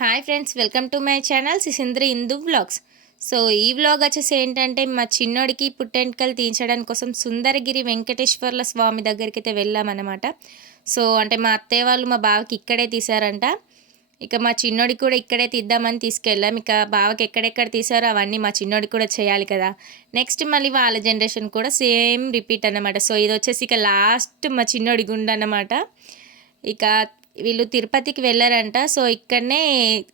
Hi friends welcome to my channel Sisindri Hindu vlogs so ఈ vlog వచ్చేసి ఏంటంటే మా చిన్నోడికి పుట్టెంటికలు తీయించడానికి కోసం సుందరగిరి వెంకటేశ్వర్ల స్వామి దగ్గరికి అయితే వెళ్ళామన్నమాట. సో అంటే మా అత్తయ్య వాళ్ళు మా బావకి ఇక్కడే తీశారంట. ఇక మా చిన్నోడికి కూడా ఇక్కడే తీద్దామని తీసుకెళ్ళాం. ఇక బావకి ఎక్కడెక్కడ తీసారో అవన్నీ మా చిన్నోడికి కూడా చేయాలి కదా. నెక్స్ట్ మళ్ళీ వాళ్ళ జనరేషన్ కూడా సేమ్ రిపీట్ అన్నమాట. సో ఇది వచ్చేసి ఇక లాస్ట్ మా చిన్నోడి గుండె అనమాట ఇక వీళ్ళు తిరుపతికి వెళ్ళారంట. సో ఇక్కడనే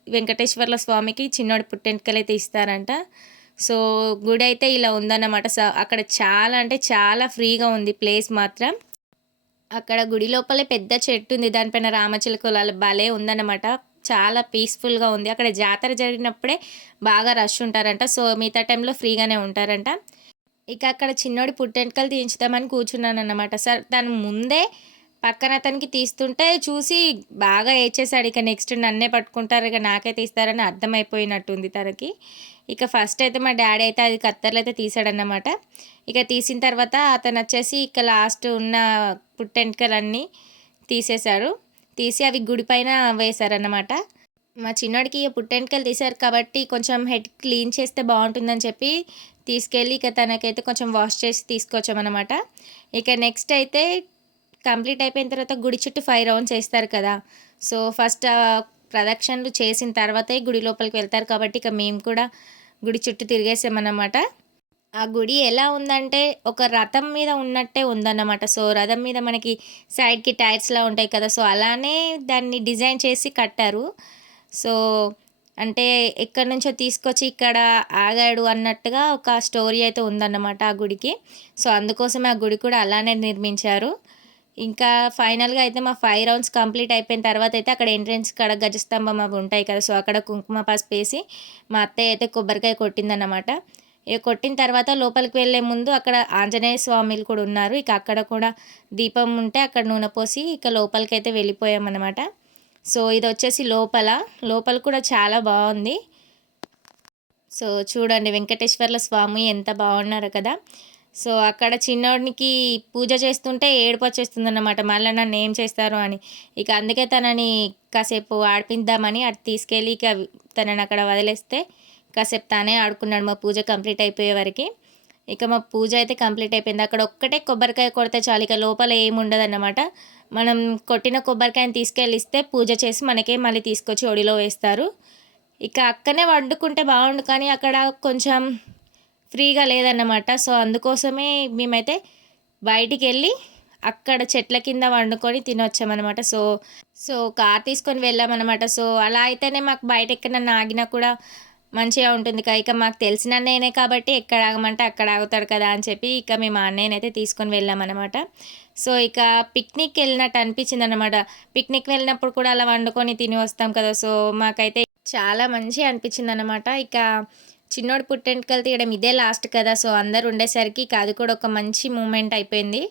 వెంకటేశ్వర్ల స్వామికి చిన్నోడి పుట్టెంటుకలు అయితే ఇస్తారంట సో గుడి అయితే ఇలా ఉందన్నమాట. సో అక్కడ చాలా అంటే చాలా ఫ్రీగా ఉంది ప్లేస్ మాత్రం. అక్కడ గుడి లోపలే పెద్ద చెట్టు ఉంది. దానిపైన రామచిలకలు భలే ఉందన్నమాట. చాలా పీస్ఫుల్గా ఉంది. అక్కడ జాతర జరిగినప్పుడే బాగా రష్ ఉంటారంట. సో మిగతా టైంలో ఫ్రీగానే ఉంటారంట. ఇక అక్కడ చిన్నోడి పుట్టెంటుకలు తీయించుదామని కూర్చున్నాను అన్నమాట సార్ దాని ముందే పక్కన అతనికి తీస్తుంటే చూసి బాగా ఏడ్చేసాడు ఇక నెక్స్ట్ నన్నే పట్టుకుంటారు. ఇక నాకే తీస్తారని అర్థమైపోయినట్టుంది తనకి. ఇక ఫస్ట్ అయితే మా డాడీ అయితే అది కత్తర్లు అయితే తీసాడన్నమాట ఇక తీసిన తర్వాత అతను వచ్చేసి ఇక లాస్ట్ ఉన్న పుట్టెంటుకలన్నీ తీసేశారు తీసి అవి గుడి పైన వేశారన్నమాట. మా చిన్నోడికి ఇక పుట్టెంటికలు తీశారు కాబట్టి కొంచెం హెడ్ క్లీన్ చేస్తే బాగుంటుందని చెప్పి తీసుకెళ్ళి ఇక తనకైతే కొంచెం వాష్ చేసి తీసుకొచ్చామన్నమాట. ఇక నెక్స్ట్ అయితే కంప్లీట్ అయిపోయిన తర్వాత గుడి చుట్టూ ఫైవ్ రౌండ్స్ వేస్తారు కదా. సో ఫస్ట్ ప్రదక్షిణలు చేసిన తర్వాతే గుడి లోపలికి వెళ్తారు కాబట్టి ఇక మేము కూడా గుడి చుట్టూ తిరిగేసామన్నమాట. ఆ గుడి ఎలా ఉందంటే ఒక రథం మీద ఉన్నట్టే ఉందన్నమాట. సో రథం మీద మనకి సైడ్కి టైర్స్లా ఉంటాయి కదా. సో అలానే దాన్ని డిజైన్ చేసి కట్టారు. సో అంటే ఎక్కడి నుంచో తీసుకొచ్చి ఇక్కడ ఆగాడు అన్నట్టుగా ఒక స్టోరీ అయితే ఉందన్నమాట ఆ గుడికి. సో అందుకోసమే ఆ గుడి కూడా అలానే నిర్మించారు. ఇంకా ఫైనల్గా అయితే మా ఫైవ్ రౌండ్స్ కంప్లీట్ అయిపోయిన తర్వాత అయితే అక్కడ ఎంట్రెన్స్ కాడ గజస్తంభం అవి ఉంటాయి కదా సో అక్కడ కుంకుమ పసుపు వేసి మా అత్తయ్య అయితే కొబ్బరికాయ కొట్టిందన్నమాట. ఇక కొట్టిన తర్వాత లోపలికి వెళ్ళే ముందు అక్కడ ఆంజనేయ స్వామిలు కూడా ఉన్నారు. ఇక అక్కడ కూడా దీపం ఉంటే అక్కడ నూనె పోసి ఇక లోపలికి అయితే వెళ్ళిపోయామన్నమాట. సో ఇది వచ్చేసి లోపల. లోపల కూడా చాలా బాగుంది. సో చూడండి వెంకటేశ్వర్ల స్వామి ఎంత బాగున్నారు కదా. సో అక్కడ చిన్నోడికి పూజ చేస్తుంటే ఏడుపు వచ్చేస్తుంది అన్నమాట మళ్ళీ నన్ను ఏం చేస్తారు అని. ఇక అందుకే తనని కాసేపు ఆడిపిద్దామని అటు తీసుకెళ్ళి ఇక తనని అక్కడ వదిలేస్తే కాసేపు తానే ఆడుకున్నాడు మా పూజ కంప్లీట్ అయిపోయే వరకు. ఇక మా పూజ అయితే కంప్లీట్ అయిపోయింది. అక్కడ ఒక్కటే కొబ్బరికాయ కొడితే చాలు. ఇక లోపల ఏముండదు అన్నమాట మనం కొట్టిన కొబ్బరికాయని తీసుకెళ్ళిస్తే పూజ చేసి మనకే మళ్ళీ తీసుకొచ్చి ఒడిలో వేస్తారు. ఇక అక్కనే వండుకుంటే బాగుండు. కానీ అక్కడ కొంచెం ఫ్రీగా లేదన్నమాట. సో అందుకోసమే మేమైతే బయటికి వెళ్ళి అక్కడ చెట్ల కింద వండుకొని తినొచ్చామన్నమాట. సో సో కార్ తీసుకొని వెళ్ళామన్నమాట. సో అలా అయితేనే మాకు బయట ఎక్కడన్నా ఆగినా కూడా మంచిగా ఉంటుంది. కదా ఇక మాకు తెలిసిన అన్నయ్యనే కాబట్టి ఎక్కడ ఆగమంటే అక్కడ ఆగుతాడు కదా అని చెప్పి ఇక మేము అన్నయ్యనైతే తీసుకొని వెళ్ళామన్నమాట. సో ఇక పిక్నిక్ వెళ్ళినట్టు అనిపించింది అనమాట పిక్నిక్ వెళ్ళినప్పుడు కూడా అలా వండుకొని తిని వస్తాం కదా. సో మాకైతే చాలా మంచిగా అనిపించింది అనమాట ఇక చిన్నోడు పుట్టెంటుకలు తీయడం ఇదే లాస్ట్ కదా. సో అందరు ఉండేసరికి అది కూడా ఒక మంచి మూమెంట్ అయిపోయింది.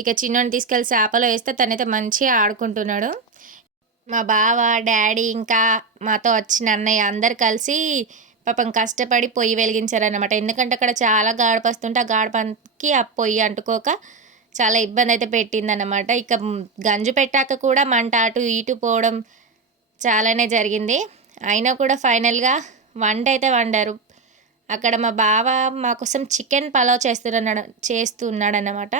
ఇక చిన్నోడిని తీసుకెళ్ళి చేపలో వేస్తే తనైతే మంచిగా ఆడుకుంటున్నాడు. మా బావ డాడీ ఇంకా మాతో వచ్చిన అన్నయ్య అందరు కలిసి పాపం కష్టపడి పొయ్యి వెలిగించారనమాట ఎందుకంటే అక్కడ చాలా గాడప వస్తుంటే ఆ గాడపకి ఆ పొయ్యి అంటుకోక చాలా ఇబ్బంది అయితే పెట్టిందనమాట ఇక గంజు పెట్టాక కూడా మంట అటు ఇటు పోవడం చాలానే జరిగింది. అయినా కూడా ఫైనల్గా వంట అయితే వండారు. అక్కడ మా బావ మా కోసం చికెన్ పలావ్ చేస్తున్నాడు చేస్తున్నాడు అన్నమాట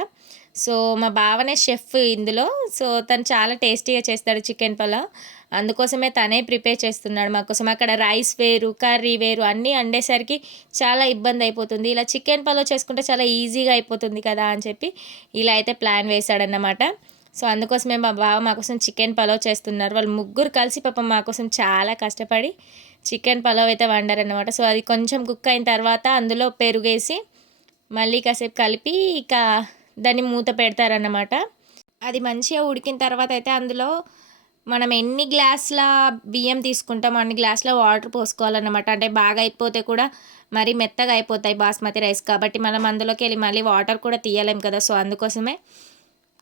సో మా బావనే షెఫ్ ఇందులో. సో తను చాలా టేస్టీగా చేస్తాడు చికెన్ పలావ్. అందుకోసమే తనే ప్రిపేర్ చేస్తున్నాడు మాకోసం అక్కడ రైస్ వేరు కర్రీ వేరు అన్నీ వండేసరికి చాలా ఇబ్బంది అయిపోతుంది. ఇలా చికెన్ పలావ్ చేసుకుంటే చాలా ఈజీగా అయిపోతుంది కదా అని చెప్పి ఇలా అయితే ప్లాన్ వేశాడన్నమాట. సో అందుకోసమే మా బావ మా కోసం చికెన్ పలావ్ చేస్తున్నారు. వాళ్ళు ముగ్గురు కలిసి పాపం మా కోసం చాలా కష్టపడి చికెన్ పలావ్ అయితే వండారనమాట సో అది కొంచెం కుక్ అయిన తర్వాత అందులో పెరుగేసి మళ్ళీ కాసేపు కలిపి ఇక దాన్ని మూత పెడతారన్నమాట. అది మంచిగా ఉడికిన తర్వాత అయితే అందులో మనం ఎన్ని గ్లాసుల బియ్యం తీసుకుంటామో అన్ని గ్లాసుల వాటర్ పోసుకోవాలన్నమాట. అంటే బాగా అయిపోతే కూడా మరీ మెత్తగా అయిపోతాయి బాస్మతి రైస్ కాబట్టి మనం అందులోకి వెళ్ళి మళ్ళీ వాటర్ కూడా తీయలేం కదా. సో అందుకోసమే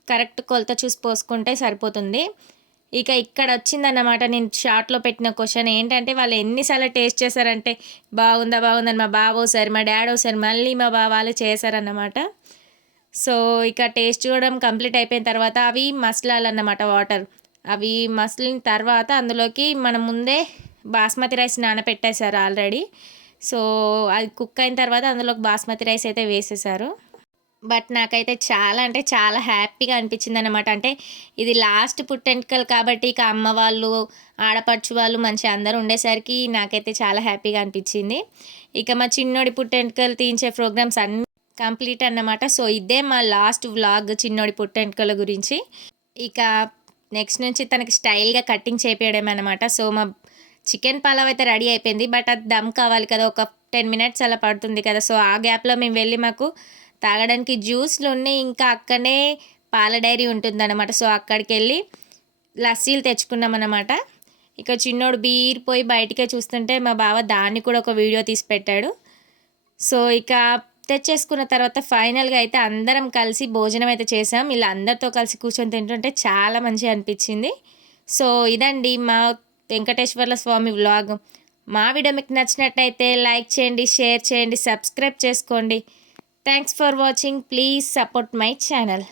కరెక్ట్ కొలత చూసి పోసుకుంటే సరిపోతుంది. ఇక ఇక్కడ వచ్చిందన్నమాట నేను షార్ట్లో పెట్టిన క్వశ్చన్ ఏంటంటే వాళ్ళు ఎన్నిసార్లు టేస్ట్ చేశారంటే బాగుందా బాగుందని మా బాబు ఒకసారి మా డాడీ ఒకసారి మళ్ళీ మా బావ వాళ్ళు చేశారన్నమాట. సో ఇక టేస్ట్ చూడడం కంప్లీట్ అయిపోయిన తర్వాత అవి మసలాలన్నమాట వాటర్. అవి మసలిన తర్వాత అందులోకి మనం ముందే బాస్మతి రైస్ నానపెట్టేశారు ఆల్రెడీ. సో అది కుక్ అయిన తర్వాత అందులోకి బాస్మతి రైస్ అయితే వేసేసారు బట్ నాకైతే చాలా అంటే చాలా హ్యాపీగా అనిపించింది అనమాట అంటే ఇది లాస్ట్ పుట్టెంటుకలు కాబట్టి ఇక అమ్మ వాళ్ళు ఆడపడుచు వాళ్ళు మంచి అందరూ ఉండేసరికి నాకైతే చాలా హ్యాపీగా అనిపించింది. ఇక మా చిన్నోడి పుట్టెంటుకలు తీయించే ప్రోగ్రామ్స్ అన్నీ కంప్లీట్ అన్నమాట. సో ఇదే మా లాస్ట్ వ్లాగ్ చిన్నోడి పుట్టెంటుకల గురించి. ఇక నెక్స్ట్ నుంచి తనకి స్టైల్గా కటింగ్ చేపించడం అనమాట సో మా చికెన్ పలావ్ అయితే రెడీ అయిపోయింది. బట్ అది దమ్ కావాలి కదా ఒక టెన్ మినిట్స్ అలా పడుతుంది కదా. సో ఆ గ్యాప్లో మేము వెళ్ళి మాకు తాగడానికి జ్యూస్లు ఉన్నాయి. ఇంకా అక్కడనే పాల డైరీ ఉంటుందన్నమాట. సో అక్కడికి వెళ్ళి లస్సీలు తెచ్చుకున్నాం అనమాట ఇక చిన్నోడు బీర్ పోయి బయటికే చూస్తుంటే మా బావ దాన్ని కూడా ఒక వీడియో తీసి పెట్టాడు. సో ఇక తెచ్చేసుకున్న తర్వాత ఫైనల్గా అయితే అందరం కలిసి భోజనం అయితే చేసాం. ఇలా అందరితో కలిసి కూర్చొని తింటుంటే చాలా మంచిగా అనిపించింది. సో ఇదండి మా వెంకటేశ్వర్ల స్వామి వ్లాగ్. మా వీడియో మీకు నచ్చినట్టయితే లైక్ చేయండి షేర్ చేయండి సబ్స్క్రైబ్ చేసుకోండి. Thanks for watching. Please support my channel.